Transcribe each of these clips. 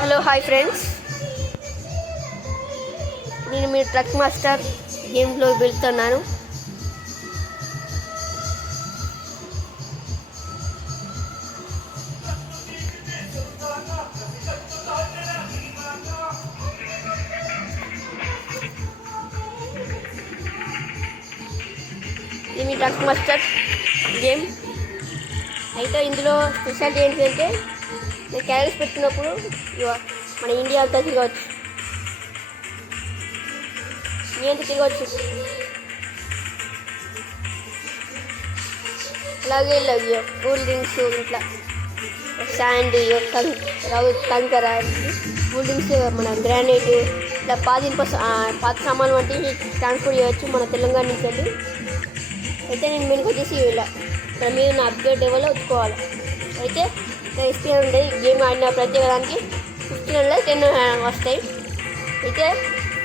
Hello hi friends, నేను మీ truck master గేమ్లో వెళ్తున్నాను. ఇది మీ ట్రక్ మాస్టర్ గేమ్. అయితే ఇందులో స్పెషాలిటీ ఏంటంటే నేను క్యారెక్టర్స్ పెట్టినప్పుడు మన ఇండియా అంతా తిరగవచ్చు, మీ అంతా తిరగవచ్చు. అలాగే ఇలా కూల్ డ్రింక్స్, ఇట్లా శాండ్, కంకర, కూల్ డ్రింక్స్, మన గ్రానైట్, ఇట్లా పాత సామాన్లు వంటి ట్రాన్స్పోర్ట్ చేయవచ్చు మన తెలంగాణ నుంచి వెళ్ళి. అయితే నేను మీకు వచ్చేసి ఇలా దాని మీద నా అప్డేట్ లెవెల్లో వచ్చుకోవాలి. అయితే ఎక్స్పీరియన్స్ ఉండేది గేమ్ ఆడిన ప్రతి దానికి 15 10 వస్తాయి. అయితే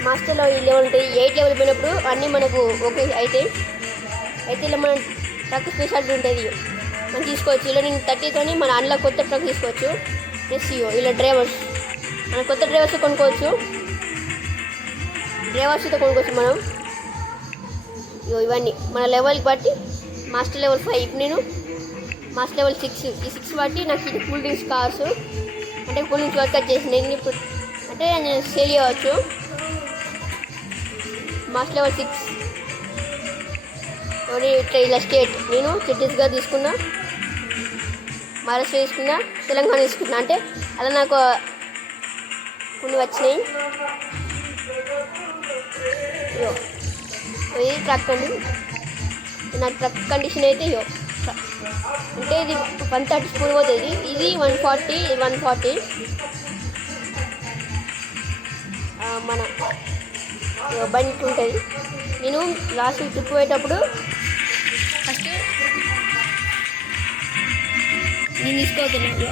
మాస్టర్లో ఈ లెవెల్ ఉంటాయి. 8 లెవెల్ పోయినప్పుడు అన్నీ మనకు ఓకే అవుతాయి. అయితే ఇలా మన ట్రక్ స్పెషాలిటీ ఉంటుంది, మనం తీసుకోవచ్చు. ఇలా నేను 30తోని మన అందులో కొత్త ట్రక్ తీసుకోవచ్చు. ప్లస్ ఇలా డ్రైవర్స్, మన కొత్త డ్రైవర్స్ కొనుక్కోవచ్చు. డ్రైవర్స్తో కొనుక్కోవచ్చు మనం. ఇవన్నీ మన లెవెల్కి బట్టి. మాస్టర్ లెవెల్ 5, ఇప్పుడు నేను మాస్టర్ లెవెల్ 6. ఈ 6 బట్టి నాకు ఇది కూల్ డ్రింక్స్ కార్స్ అంటే కూల్ డ్రింక్స్ వర్క్ చేసి నేను ఇప్పుడు అంటే నేను సేల్ చేయవచ్చు. మాస్టర్ లెవెల్ 6 ఇట్లా ఇలా స్టేట్ నేను ఛత్తీస్గఢ్ తీసుకున్నా, మహారాష్ట్ర తీసుకున్నా, తెలంగాణ తీసుకున్నా. అంటే అలా నాకు కొన్ని వచ్చినాయి. ఇది ట్రక్ అండి. నా ట్రక్ కండిషన్ అయితే అంటే ఇది 130 స్పూన్ పోతుంది. ఇది 140, 140. మన బండి ఉంటుంది. నేను లాస్ట్ ట్రిప్ పోయేటప్పుడు ఫస్ట్ నేను తీసుకోతున్నాను.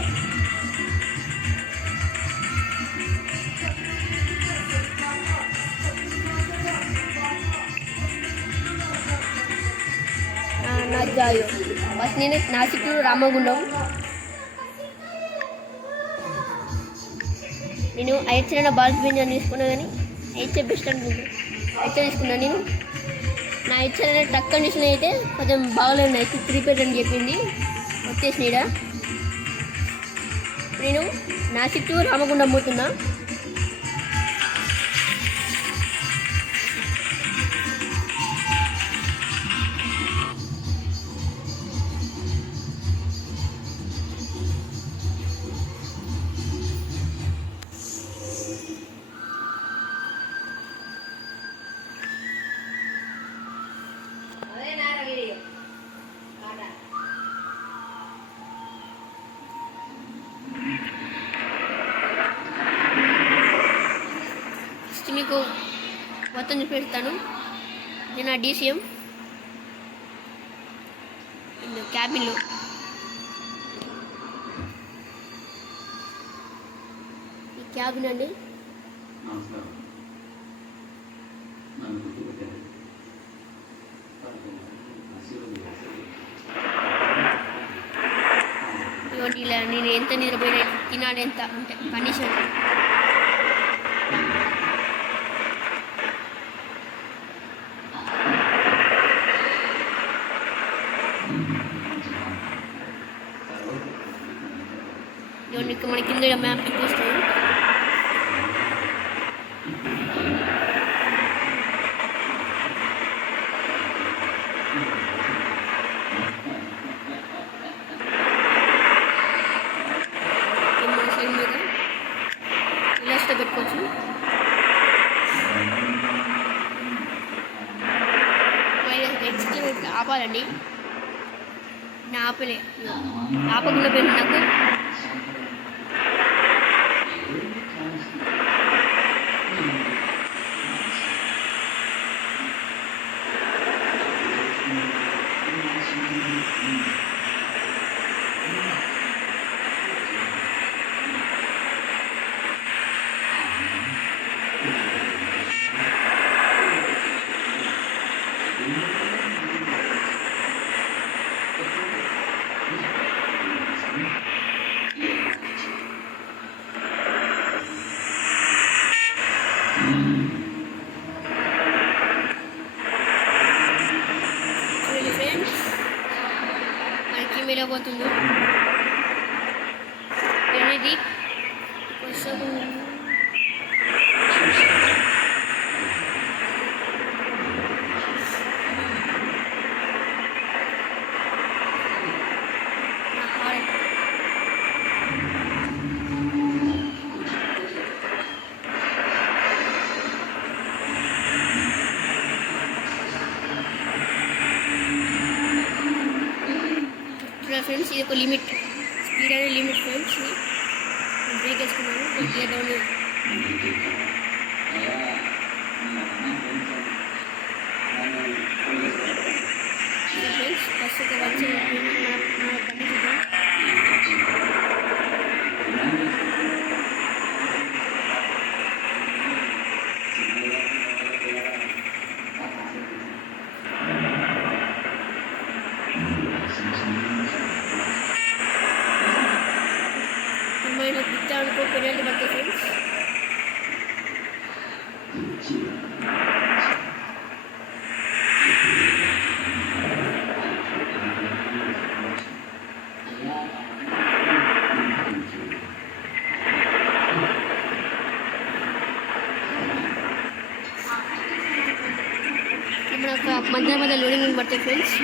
ఫస్ట్ నేను నాసిక్ రామగుండం. నేను ఐహెచ్ఎల్ బాల్స్ బింజన్ తీసుకున్నా, కానీ ఐహెచ్ఎల్ బెస్ట్ అనుకుంటా. ఐహెచ్ఎల్ తీసుకున్నాను నేను. నా ఐహెచ్ఎల్ అనే ట్రక్ కండిషన్ అయితే కొంచెం బాగలేదు. నాకు 3 అని చెప్పింది, వచ్చేసినాయిడా. నేను నాసిక్ రామగుండం పోతున్నా. మీకు మొత్తం చూపెడతాను. నేను ఆ డీసీఎం క్యాబిన్లో ఈ క్యాబిన్ అండి. ఇవ్వండి, ఇలా నేను ఎంత నిద్రపోయినా తినాలి ఎంత అంటే కండిషన్. మన కింద మ్యాప్ చూపిస్తాను. ఇలా పెట్టుకోవచ్చు. ఆపాలండి. నా ఆపలే, ఆపకుండా పోయిన నాకు ముందు అనేది కోసం ఫ్రెండ్స్ ఇది ఒక లిమిట్ స్పీడ్ అనేది లిమిట్ ఫ్రెండ్స్ బ్రేక్ వేసుకున్నాను గేర్ డౌన్ ఫ్రెండ్స్ ఫస్ట్ ఒక వచ్చి మన బండి చూద్దాం అనుకో పెనాల్టీ పడుతుంది ఫ్రెండ్స్ మనకు మధ్య లోడింగ్ పడుతుంది ఫ్రెండ్స్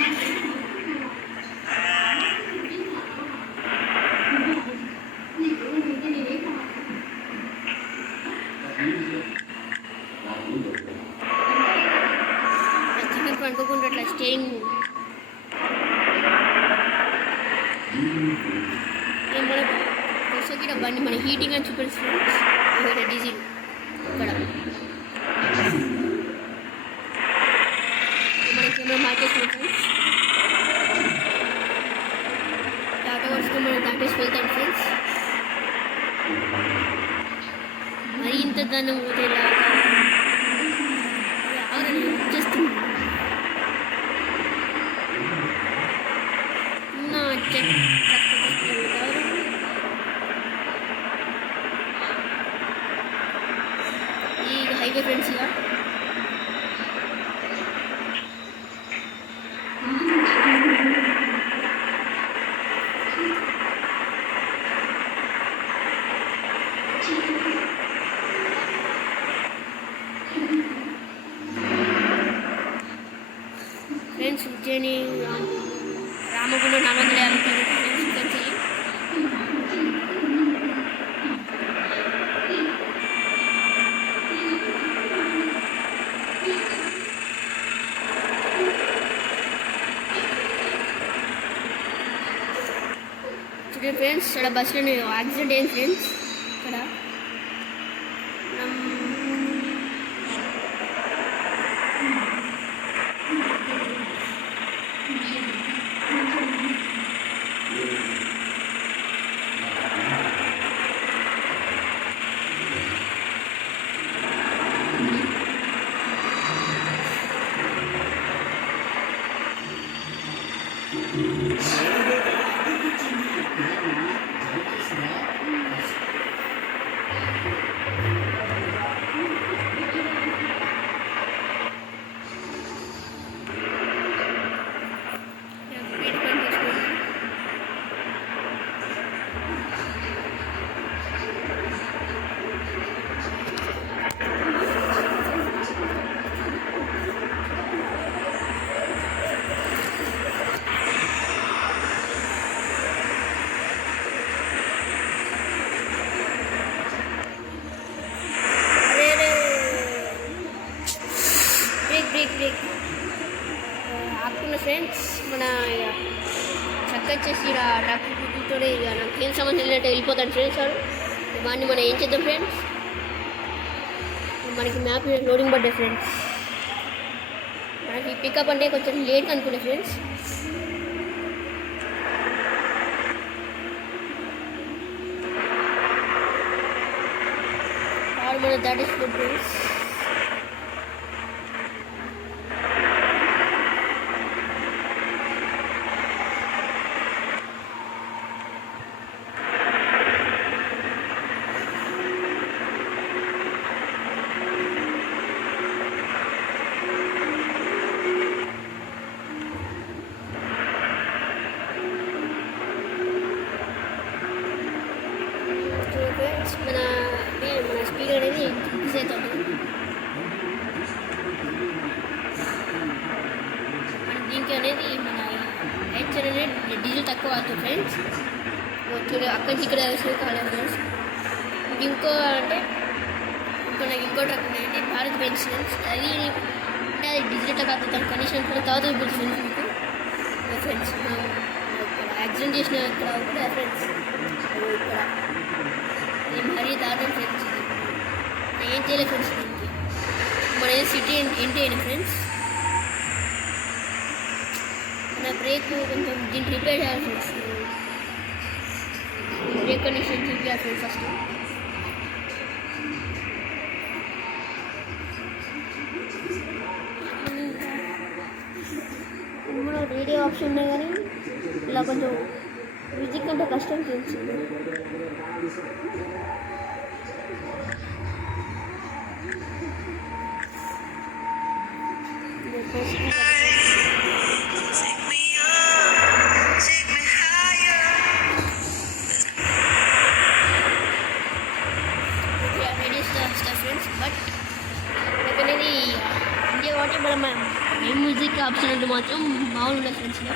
అనుకోకుండా అట్లా స్టేయింగ్ మన ఇక్కడ బండి మన హీటింగ్ అని చూపిస్తుంది డీజిల్ ఇక్కడ మన కెమెరా మార్చేసిన ఫ్రెండ్స్ టాటా వర్స్తో మనం దాటేసి వెళ్తాం ఫ్రెండ్స్ మరి ఇంత దానం పోతే చేస్తుంది ఈ హైవే ఫ్రెండ్స్ ఇక ఫ్రెండ్స్ ఉజ్జయిని రామగుండం 450 కిలోమీటర్స్ చూడండి ఫ్రెండ్స్ ఇక్కడ బస్సులో యాక్సిడెంట్ అయింది ఫ్రెండ్స్ ఇక్కడ ఆపుకున్న ఫ్రెండ్స్ మన చక్క వచ్చేసి ఇక్కడ ట్రాఫిక్తో ఇక నాకు ఏం సంబంధం వెళ్ళినట్టు వెళ్ళిపోతాను ఫ్రెండ్స్ వాడు వాడిని మనం ఏం చేద్దాం ఫ్రెండ్స్ మనకి మ్యాప్ లోడింగ్ పడ్డాయి ఫ్రెండ్స్ మనకి పికప్ అంటే కొంచెం లేట్ అనుకున్నా ఫ్రెండ్స్ వాడు మన దాటేసుకోండి ఫ్రెండ్స్ ఫ్రెండ్స్ మన స్పీడ్ అనేది ఇంక్రీజ్ అవుతుంది. దీనికి అనేది మన హెచ్ఆర్ అనేది డీజిల్ తక్కువ అవుతుంది ఫ్రెండ్స్. అక్కడి నుంచి ఇక్కడ కాలేదు ఫ్రెండ్స్. ఇంకో అంటే నాకు ఇంకో ట్రక్ ఉన్నాయండి, భారత్ బెంజ్ ఫ్రెండ్స్. అది డీజిల్ తక్కువ అవుతుంది. దాని కండిషన్ కూడా తర్వాత ఫ్రెండ్స్ మీకు ఫ్రెండ్స్ యాక్సిడెంట్ చేసిన ఇక్కడ కూడా ఫ్రెండ్స్ ఇక్కడ ఇది మరీ దారుణం ఫ్రెండ్స్. ఏం చేయలేదు ఫ్రెండ్స్. దీనికి మన సిటీ ఏంటి అయినా ఫ్రెండ్స్. మన బ్రేక్ కొంచెం దీన్ని రిపేర్ చేయాలి ఫ్రెండ్స్. బ్రేక్ కండిషన్ చూపించాలి ఫ్రెండ్స్ ఫస్ట్. ఇందులో రేడియో ఆప్షన్ ఉన్నాయి కానీ ఇలా కొంచెం మ్యూజిక్ అంటే కష్టం ఫ్రెండ్స్. ఫ్రెండ్స్ బట్ నాకు అనేది ఇండియా కాబట్టి మన ఏ మ్యూజిక్ ఆప్షన్ అంటే మాత్రం మామూలు ఉన్నాయి ఫ్రెండ్స్లో.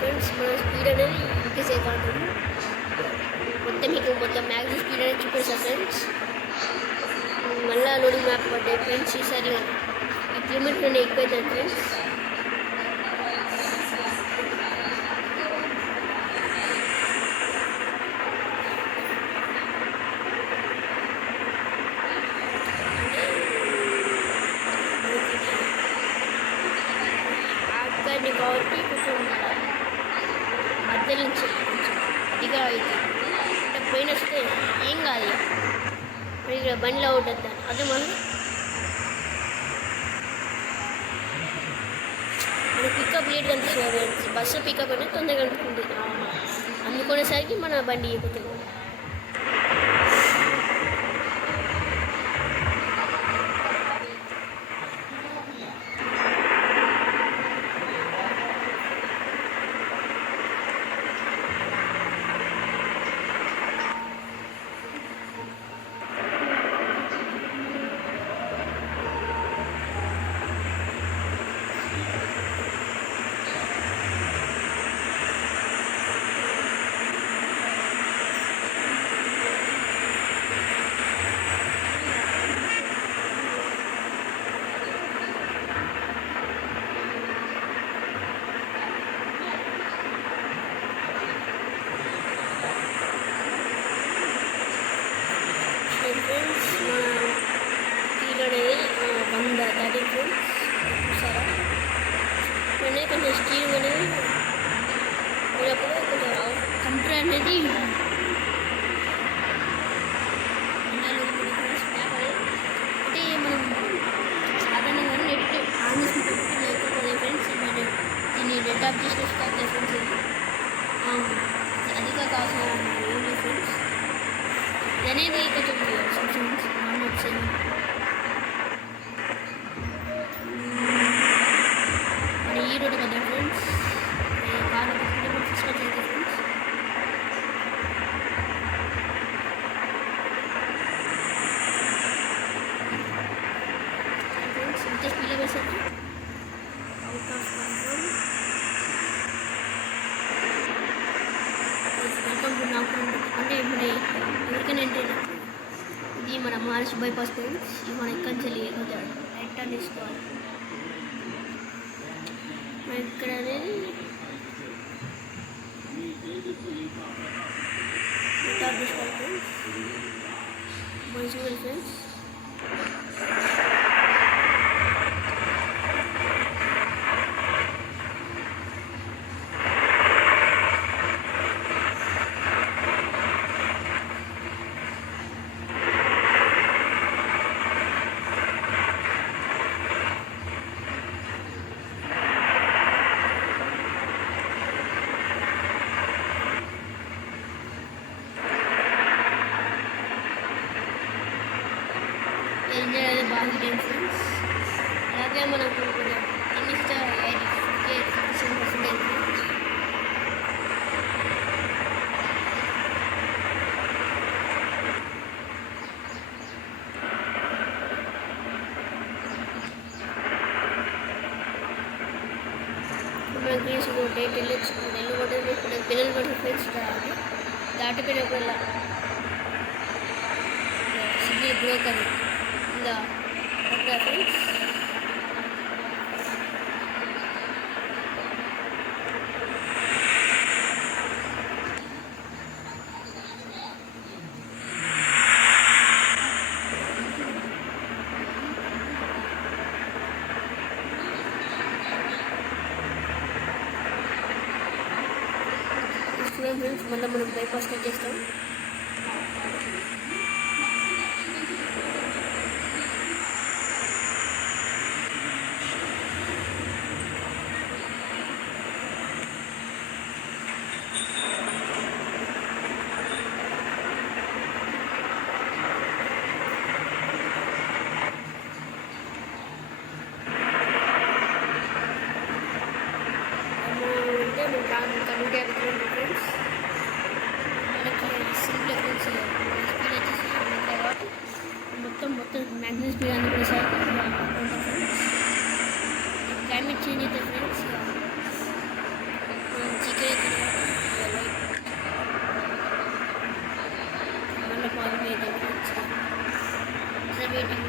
ఫ్రెండ్స్ మన స్పీడ్ అనేది ఇంక్రీజ్ అవుతా ఉంటుంది. మొత్తం మ్యాక్సిమం స్పీడ్ అనేది చూపిస్తాను ఫ్రెండ్స్. మళ్ళీ లోడింగ్ మ్యాప్ పడ్డాయి ఫ్రెండ్స్. ఈసారి ఈ కిలోమీటర్ అనేది ఎక్కువ అవుతుంది ఫ్రెండ్స్. ఆగ్గాన్ని కాబట్టి కొంచెం మధ్యలో నుంచి కొంచెం అదిగా అవుతుంది. అంటే పోయిన వస్తే ఏం కాదు, ఇక్కడ బండిలో అవుట్ అవుతాను. అదే మన పికప్ లేట్ కనిపిస్తుంది. బస్సు పికప్ అనేది తొందరగా కనిపిస్తుంది. అందుకునేసరికి మన బండి అయిపోతుంది. ఫ్రెండ్స్ మన స్టీల్ అనేది 130 ఫ్రెండ్స్ చూసారా. ఇప్పుడనే కొంచెం స్టీల్ అనేది పోయినప్పుడు కొంచెం కంట్రోల్ అనేది అంటే మనం సాధారణంగా నెట్ ఆన్ చేసుకుంటే లేకపోతే ఫ్రెండ్స్ దీన్ని నెట్ ఆఫ్ చేసిన స్టాప్ ఫ్రెండ్స్. అధిక కావాల్సిన ఏమి ఫ్రెండ్స్ అనేది కొంచెం ఫ్రెండ్స్ నాన్ ఆప్షన్. మన ఈ రోడ్డు కదా ఫ్రెండ్స్ కార్ ఫస్ట్ అయితే ఫ్రెండ్స్. ఫ్రెండ్స్ ఇంత స్పీడ్గా వేసారు out of control. Welcome to Nagpur. అంటే ఇప్పుడు ఎవరికైనా ఎంట్రీ ఇది మన మహారాష్ట్ర బైపాస్ ఫ్రెండ్స్. ఇది మన ఎక్కడి నుంచి వెళ్ళిపోతాడు రైట్ టర్న్ తీసుకోవాలి. ఇక్కడ అనేది తీసుకోవాలి ఫ్రెండ్స్. మంచిగా ఫ్రెండ్స్. ఇంజన్ అనేది బాగా హీట్ ఫ్రెండ్స్. అలాగే మనకు కొంచెం ఫినిష్డ్ 87% మనకి గ్రీన్స్ కొట్టే టెల్లు కొట్టే పిల్లలు కొట్టే ఫ్రెండ్స్ దాటిపోయినప్పుడు సిగ్నల్ బ్రోకర్ ఇంకా ఫ్రెండ్స్. ఫ్రెండ్స్ మళ్ళీ మనం బైపాస్ కట్ చేస్తాం. అంటే మనం కనుక ఫ్రెండ్స్ మొత్తం మ్యాగ్నెట్ స్పీడ్ అందుకు క్లైమేట్ చేంజ్ అయితే ఫ్రెండ్స్ చికెన్ మళ్ళీ పాజిటివ్ అయితే ఫ్రెండ్స్ వెయిటింగ్.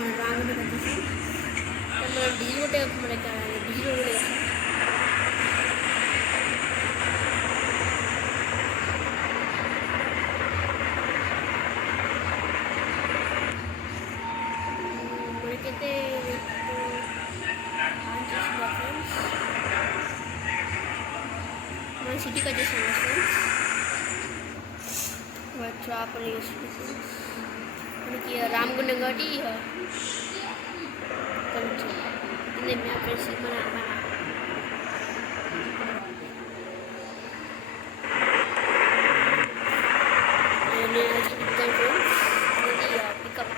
మన రాంగుంటే వచ్చేసి మనం డీజిల్ కొట్టే మనకి డీజిల్ కూడా మనకైతే ఆన్ చేసిన ఫ్రెండ్స్ మన సిటీకి వచ్చేసాం ఫ్రెండ్స్. చేపలు వేసుకుంటాం మనకి రామగుండం కాబట్టి కొంచెం ఫ్రెండ్స్ మన ఫ్రెండ్స్ ఇది పికప్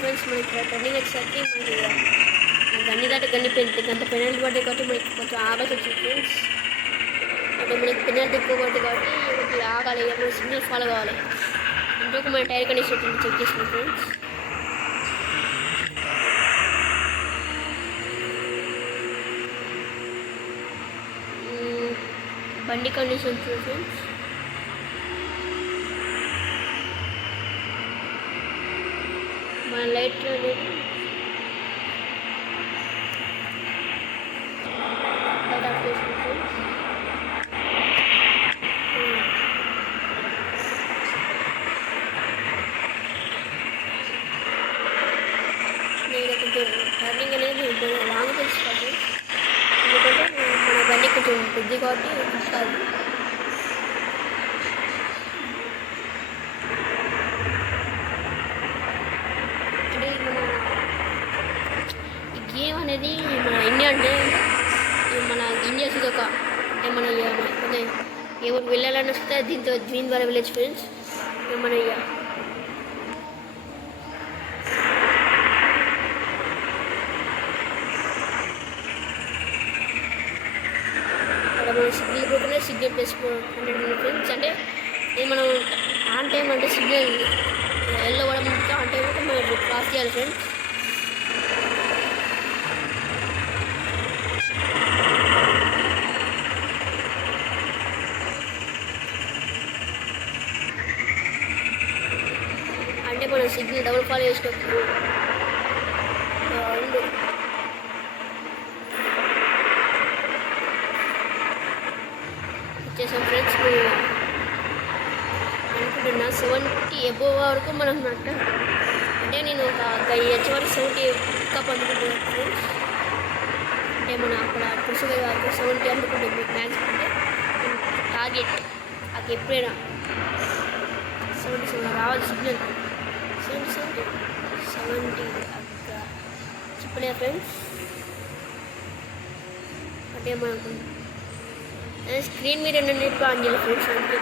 ఫ్రెండ్స్ మనకి టర్నింగ్ వచ్చేసరికి మనకి గన్ని దాటి గంట పెనాల్టీ పడ్డాయి కాబట్టి మనకి కొంచెం ఆగాల్సి వచ్చింది ఫ్రెండ్స్. అంటే మనకి పెనాల్టీ ఎక్కువ పడ్డాయి కాబట్టి కొంచెం ఆగాలి, మన సిగ్నల్ ఫాలో కావాలి. ఇంకొక మన టైర్ కండిషన్ చెక్ చేసినాం ఫ్రెండ్స్. బండి కండిషన్ ఫ్రెండ్స్ మన లైట్ అనేది లైట్ ఆఫ్ చేసుకుంటాం. టర్నింగ్ అనేది లాంగ్ తెలుసుకోవాలి, ఎందుకంటే మన బండి కొంచెం పెద్ద కాబట్టి కాదు. అంటే మన ఈ గేమ్ అనేది మన ఇండియా అంటే మన ఇండియా ఒక అంటే మన ఎవరు వెళ్ళాలని వస్తే దీని ద్వారా వెళ్ళచ్చు ఫ్రెండ్స్. మన మనం సిగ్నల్ పోతేనే సిగ్నల్ ప్లస్ 100 ఫ్రెండ్స్. అంటే ఇది మనం ఆన్ టైం అంటే సిగ్నల్ ఎల్లో కూడా ముందుగా ఆన్ టైం అంటే మనం క్రాస్ చేయాలి ఫ్రెండ్స్. అంటే మనం సిగ్నల్ డబుల్ ఫాలో చేసుకోవచ్చు. వచ్చేసాం ఫ్రెండ్స్. అనుకుంటున్నా 70 అబోవ్ వరకు మనం అంటే నేను ఒక 5 ఇయర్స్ వరకు 70 కప్ అనుకుంటున్నాను ఫ్రెండ్స్. అంటే మన అక్కడ 25 వరకు 70 అనుకుంటుంది మ్యాక్స్. అంటే టార్గెట్ అది ఎప్పుడైనా 70 రావాలి సిగ్నల్ 70 అక్కడ చెప్పలే ఫ్రెండ్స్. అంటే మనకు స్క్రీన్ మీద ఎన్నెప్పుడు ఆన్ చేయాలి ఫ్రెండ్స్. అంటే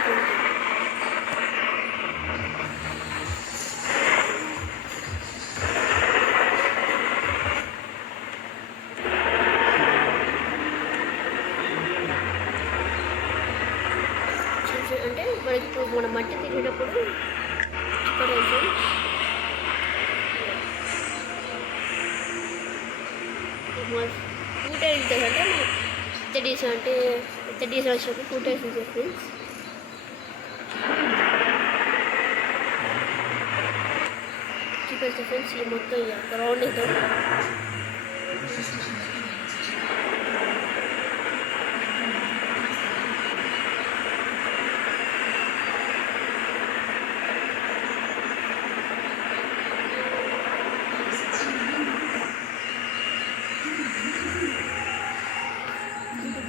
అంటే మనకి ఇప్పుడు మన మట్టి తిరిగేటప్పుడు స్కూటర్ ఉంటుంది అంటే అంటే డీసెల్ వచ్చినప్పుడు 2 టైర్స్ ఉంటాయి ఫ్రెండ్స్. చూపిస్తే ఫ్రెండ్స్ ఈ మొత్తం రౌండ్ అవుతాం.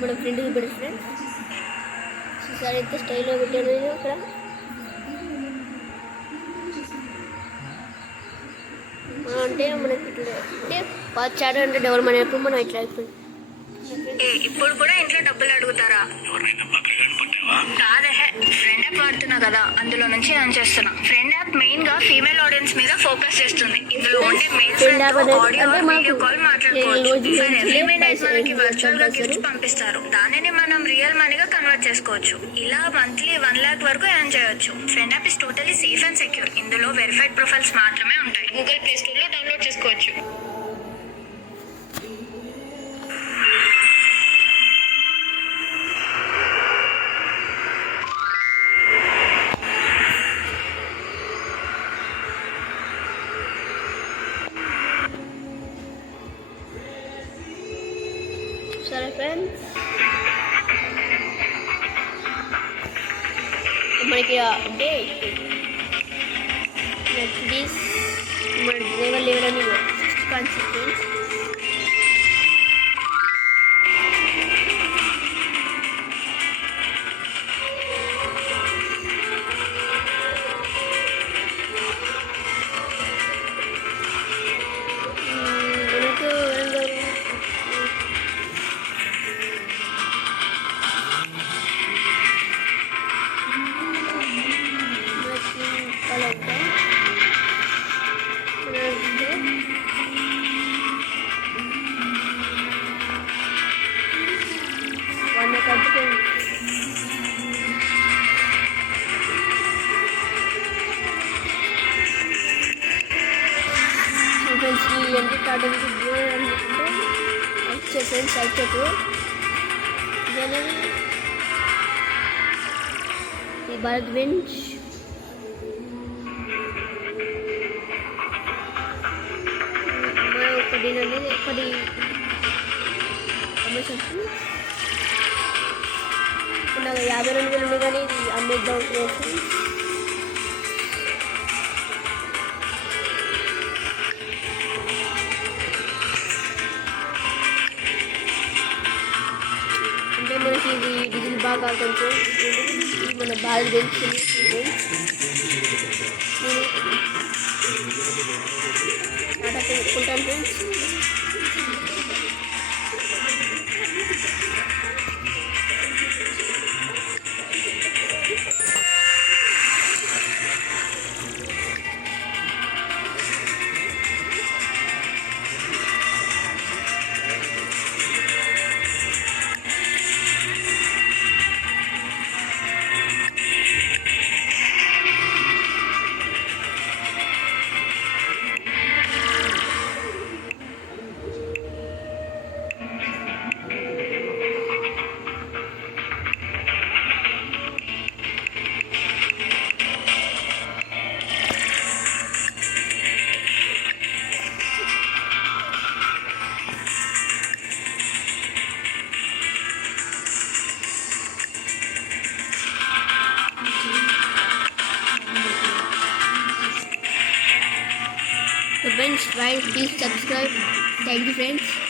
మన ఫ్రెండ్ చూపెట్టారు ఫ్రెండ్స్. ఈసారి ఎంత స్టైల్లో పెట్టాను అక్కడ. అంటే మనకి ఇట్లా అంటే 10 చార్జర్ అంటే డెవలప్మెంట్ అయినప్పుడు మనం ఇట్లా అయిపోయింది. ఇప్పుడు కూడా ఇంట్లో డబ్బులు అడుగుతారా? కాదే, ఫ్రెండ్ యాప్ వాడుతున్నా కదా, అందులో నుంచి ఆన్ చేస్తున్నా. ఫ్రెండ్ యాప్ మెయిన్ గా ఫీమేల్ ఆడియన్స్ మీద ఫోకస్ చేస్తుంది. ఇందులో ఉండే mail friend audio video call మాట్లాడుకోవచ్చు. ఫర్ ఎవ్రీ మినిట్ మనకి వర్చువల్ గా గిఫ్ట్స్ పంపిస్తారు. దానిని మనం రియల్ మనీగా కన్వర్ట్ చేసుకోవచ్చు. ఇలా మంత్లీ 1 lakh వరకు ఎర్న్ చేయొచ్చు. Friend app is totally safe and secure. ఇందులో వెరిఫైడ్ ప్రొఫైల్స్ మాత్రమే ఉంటాయి. గూగుల్ ప్లే స్టోర్ లో డౌన్లోడ్ చేసుకోవచ్చు. సరే ఫ్రెండ్స్, మనకి అంటే నెక్స్ట్ మన డ్రైవర్ లేవరని 60 ఫ్రెండ్స్. ఫ్రెండ్స్ టాటాకి వచ్చే ఫ్రెండ్స్ అయిపోతూ ఈ భారత్ బెంచ్ ఒకటి అనేది ఒకటి అమ్మేసరికి ఇప్పుడు నాకు 52,000 ఉంది, కానీ ఇది అమ్మేద్దాం ఫ్రెండ్స్. కొంచెం మన బాగా తెలిసింది టాటా కొనుక్కుంటాను friends. So friends, please subscribe. Thank you friends.